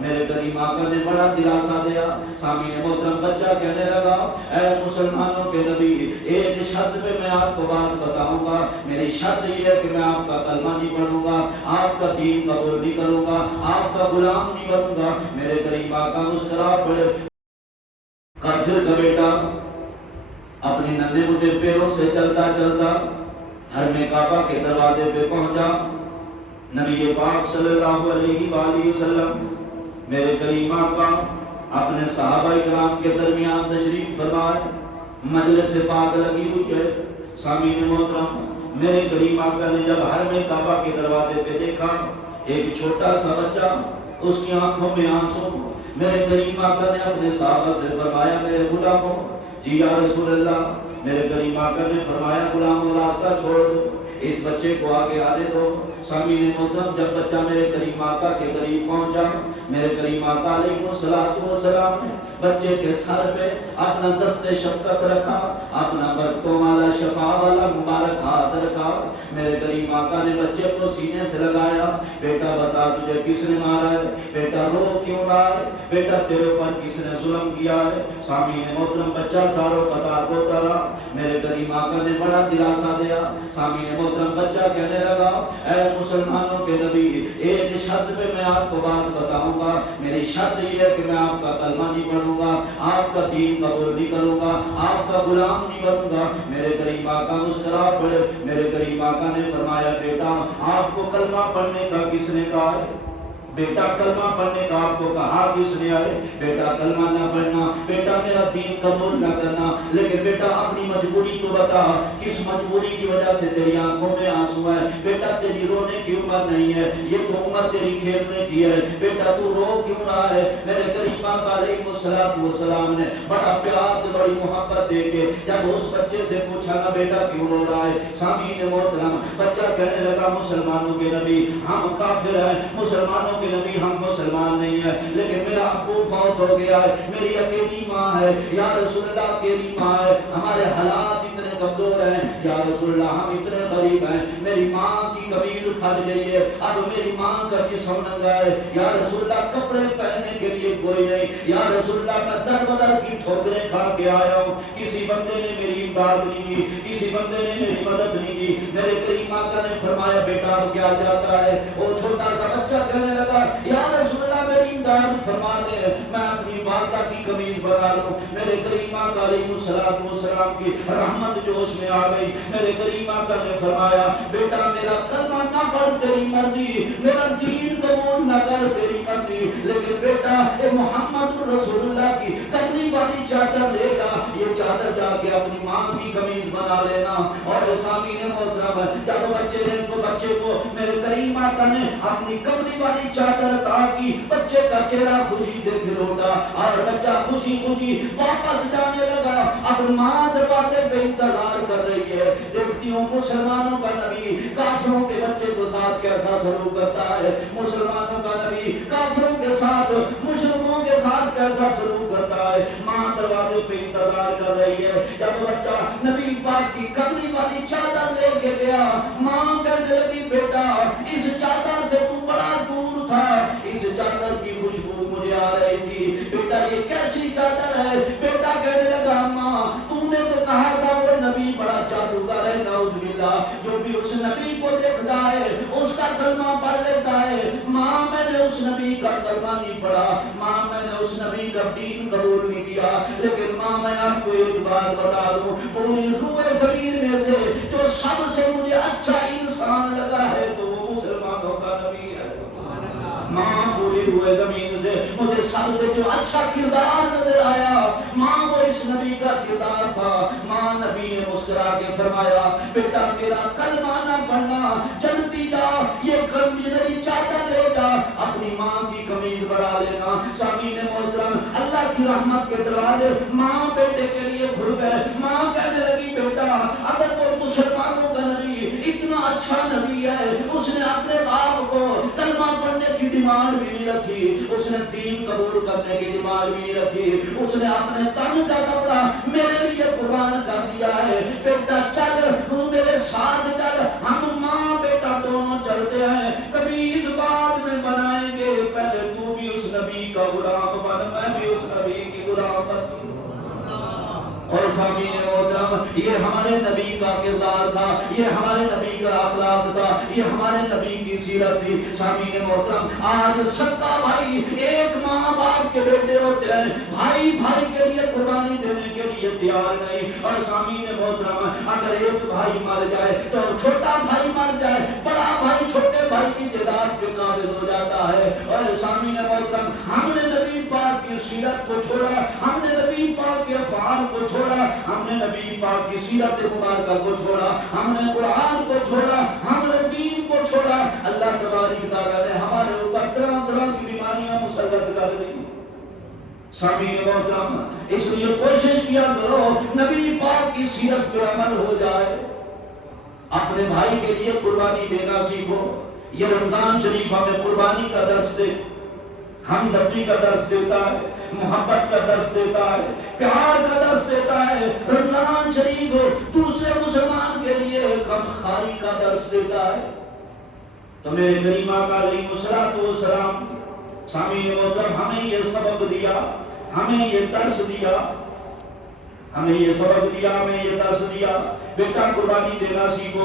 میرے کریم آقا نے بڑا دلاسا دیا. سامعین محترم بچہ کہنے لگا اے مسلمانوں کے نبی ایک شرط پہ میں آپ کو بات بتاؤں گا. میری شرط یہ ہے کہ میں آپ کا کلمہ نہیں پڑھوں گا, آپ کا دین قبول نہیں کروں گا, آپ کا غلام نہیں بنوں گا. میرے کریم آقا مسکرا پڑے. کافر کا بیٹا اپنی ننھے مٹھے پیروں سے چلتا چلتا حرم کعبہ کے دروازے پہ پہنچا. نبی پاک صلی اللہ علیہ وآلہ وسلم میرے کریم آقا اپنے صحابہ کرام کے درمیان تشریف فرمائے. مجلس پاک لگی ہوئی ہے. سامعین محترم میرے کریم آقا نے جب حرم کعبہ کے دروازے پہ دیکھا ایک چھوٹا سا بچہ, اس کی آنکھوں میں آنسو. میرے کریم آقا نے اپنے صحابہ سے فرمایا میرے غلاموں, جی یا رسول اللہ. میرے کریم آقا نے فرمایا غلاموں راستہ چھوڑ دو, اس بچے کو آگے آنے دو. سامعین محترم جب بچہ میرے کریم آقا کے قریب پہنچا, میرے کریم آقا علیہ السلام نے بچے کے سر پہ اپنا دست شفقت رکھا, اپنا برکتوں والا شفا والا مبارک ہاتھ رکھا. میرے کریم آقا نے بچے کو سینے سے لگایا. بیٹا بتا تجھے کس نے مارا ہے, بیٹا رو کیوں رہا ہے, بیٹا تیرے اوپر کس نے ظلم کیا ہے. سامعین محترم بچہ ساروں قطار کو اترا. میرے کریم آقا نے بڑا دلاسا دیا. سامعین محترم بچہ کہنے لگا اے مسلمانوں کے نبی ایک شرط پہ میں آپ کو بات بتاؤں گا. میری شرط یہ ہے کہ میں آپ کا کلمہ نہیں پڑھوں گا, آپ کا دین قبول نہیں کروں گا, آپ کا غلام نہیں بنوں گا. میرے کریم آقا مسکرا پڑے. میرے کریم آقا نے فرمایا بیٹا آپ کو کلمہ پڑھنے کا کس نے کہا ہے, بیٹا کلمہ پڑھنے کا آپ کو کہا کس نے ہے. بیٹا کلمہ نہ پڑھنا, بیٹا میرا دین قبول نہ کرنا, لیکن بیٹا اپنی مجبوری تو بتا, کس مجبوری کی وجہ سے تیری آنکھوں میں آنسو ہے. بیٹا تیری رونے کی عمر نہیں ہے, یہ تو عمر تیری کھیلنے کی ہے. بیٹا تو رو کیوں رہا ہے. میرے کریم آقا علیہ السلام نے بڑا پیار سے بڑی محبت دے کے جب اس بچے سے پوچھا نا بیٹا کیوں رو رہا ہے. سامعین محترم بچہ کہنے لگا مسلمانوں کے نبی ہم کافر ہیں, مسلمانوں کے نبی ہم مسلمان نہیں ہیں, لیکن میرا ابو فوت ہو گیا ہے, میری اکیلی ماں ہے. یا رسول اللہ اکیلی ماں ہے, ہمارے حالات اتنے کمزور ہیں. یا رسول اللہ ہم اتنے غریب ہیں, میری ماں کی قمیض پھٹ گئی ہے, اب میری ماں کا جسم ننگا ہے. یا رسول اللہ کپڑے پہننے کے لیے کوئی نہیں. یا رسول اللہ میں در بدر کی ٹھوکریں کھا کے آیا ہوں, کسی بندے نے میری امداد نہیں کی, کسی بندے نے میری مدد نہیں کی. میرے کریم آقا نے فرمایا بیٹا اب کیا جاتا ہے. وہ چھوٹا سا بچہ کہنے لگا یا رسول اللہ میری امداد فرما دے, میں اپنی والدہ کی قمیض بنا لوں. میرے کریم آقا علیہ السلام کی رحمت جوش میں آ گئی. میرے کریم آقا نے فرمایا بیٹا میرا کلمہ نہ پڑھ تیری مرضی, میرا دین قبول نہ کر تیری مرضی, لیکن بیٹا اے محمد رسول اللہ کی کملی والی چادر لے گا, یہ چادر جا کے اپنی ماں کی قمیض بنا لینا. اور سامعین محترم جب بچے کو میرے کریم آقا نے اپنی کملی والی چادر عطا کی, بچے کا چہرہ خوشی سے کھلوٹا اور بچہ خوشی خوشی واپس جانے لگا. اب ماں دروازے پہ انتظار کر رہی ہے, دیکھتی ہوں مسلمانوں کا نبی کافروں کے بچے کے ساتھ کیسا سلوک کرتا ہے, مسلمانوں کا نبی کافروں کے ساتھ مشرکوں کے ساتھ کیسا سلوک کرتا ہے. ماں دروازے پہ انتظار کر رہی ہے. جب بچہ نبی پاک کی کملی والی چادر لے کے گیا, ماں کہنے لگی بیٹا اس چادر سے تو بڑا دور تھا, اس چادر کی خوشبو مجھے آ رہی تھی, بیٹا یہ کیسی چادر ہے. بیٹا کہنے لگا ماں تو نے تو کہا تھا وہ نبی بڑا جادوگر ہے, نعوذ باللہ, جو بھی اس نبی کو دیکھتا ہے اس کا کلمہ پڑھ لیتا ہے. ماں میں نے اس نبی کا کلمہ نہیں پڑھا, ماں میں نے اس نبی کا دین قبول نہیں کیا, لیکن ماں میں آپ کو ایک بات بتا دوں, پوری روح زمین میں سے جو سب سے مجھے اچھا انسان لگا ہے تو وہ مسلمانوں کا نبی ہے. ماں پوری روح زمین سے مجھے سب سے جو اچھا کردار نظر آیا, ماں وہ اس نبی کا کردار تھا. ماں نبی نے مسکرا کے فرمایا بیٹا میرا کلمہ نہ پڑھنا, جلدی جا یہ میری چادر لے جا, اپنی ماں کی قمیض بڑھا لینا. سامعین محترم اللہ کی رحمت کے دروازے ماں بیٹے کے لیے کھل گئے. ماں کہنے لگی بیٹا اگر وہ مسلمانوں کا نبی اتنا اچھا نبی ہے, اس نے اپنے آپ کو کلمہ پڑھنے کی ڈیمانڈ بھی نہیں رکھی, اس نے دین قبول کرنے کی ڈیمانڈ بھی نہیں رکھی, اس نے اپنے تن کا کپڑا میرے لیے قربان کر دیا ہے. بیٹا چل تو میرے ساتھ چل, ہم ماں بیٹا دونوں چلتے ہیں, کبھی اس بات میں بنائیں گے پہلے تو بھی اس نبی کا غلام بن، میں بھی اس نبی کی غلام بن۔ اور سامعین محترم، یہ ہمارے نبی کا کردار تھا، یہ ہمارے نبی کا اخلاق تھا، یہ ہمارے نبی کی سیرت تھی۔ سامعین محترم، آج سکا بھائی، ایک ماں باپ کے بیٹے ہوتے ہیں، بھائی بھائی کے لیے قربانی دینے کے لیے تیار نہیں۔ اور سامعین محترم، اگر ایک بھائی مر جائے تو چھوٹا بھائی مر جائے، بڑا بھائی چھوٹے بھائی کی جائیداد پہ قابض ہو جاتا ہے۔ اور سامعین محترم، ہم نے نبی پاک کی سیرت کو چھوڑا، ہم نے نبی پاک کے افعال کو چھوڑا، ہم نے نبی پاک کی سیرت مبارکہ کو چھوڑا، ہم نے قرآن کو چھوڑا، ہم نے دین کو چھوڑا۔ اللہ تبارک تعالیٰ نے ہمارے اوپر طرح طرح کی بیماریاں مسلط کر دی۔ سامعین محترم، اس لیے کوشش کیا کرو نبی پاک کی سیرت پہ عمل ہو جائے، اپنے بھائی کے لیے قربانی دینا سیکھو۔ یہ رمضان شریف ہمیں قربانی کا درس دے، ہمدردی کا درس دیتا ہے، محبت کا درس دیتا ہے، پیار کا درس دیتا ہے۔ رمضان شریف دوسرے مسلمان کے لیے غمخواری کا درس دیتا ہے۔ تو میرے غریب آقا علیہ الصلوۃ والسلام، سامعین محترم، ہمیں یہ سبق دیا، ہمیں یہ درس دیا، ہمیں یہ سبق دیا، ہمیں یہ درس دیا، بیٹا قربانی دینا سیکھو۔